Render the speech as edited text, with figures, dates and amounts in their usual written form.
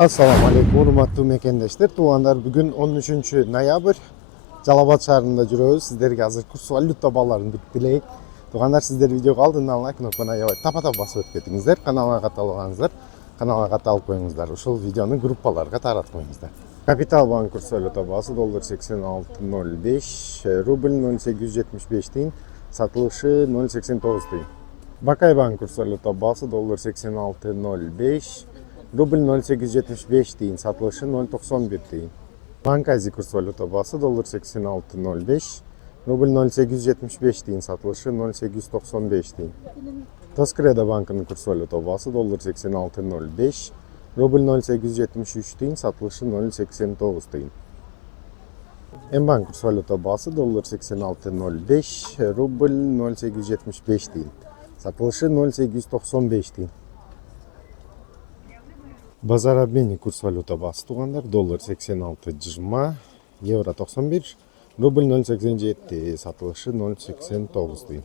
Assalamu alaikum, урматтуу мекендештер. Туугандар, бүгүн 13 ноябрь. Жалал-Абад шаарында жүрөбүз. Сиздерге азыр курс валюта бааларын бүтүп билейик. Туугандар, сиздер видеого алдынан лайк кнопканы аябай тапа-тап басып өтүп кетиңиздер. Каналга катталбаңыздар. Каналга катталып коюңуздар. Ушул видеону группаларга таратып коюңуздар. Капитал банк курс валюта баасы доллар 86.05, рубль 0.875 тиын, сатылышы 0.89 тиын. Бакай банк курс валюта баасы доллар 86.05, рубль 0.875 тиын, сатылышы 0.91 тиын. Банк Азия курс валюта баасы доллар 86.05, рубль 0.875 тиын, сатылышы 0.895 тиын. Тоскредо банкының курс валюта баасы доллар 86.05, рубль 0.873 тиын, сатылышы 0.89 тиын. Мбанк курс валюта баасы доллар 86.05, рубль 0.875 тиын, сатылышы 0.895 тиын. Базар обменник курс валюта баасы туугандар доллар 86.20, евро 91, рубль 0.87, сатылышы 0.89 тиын.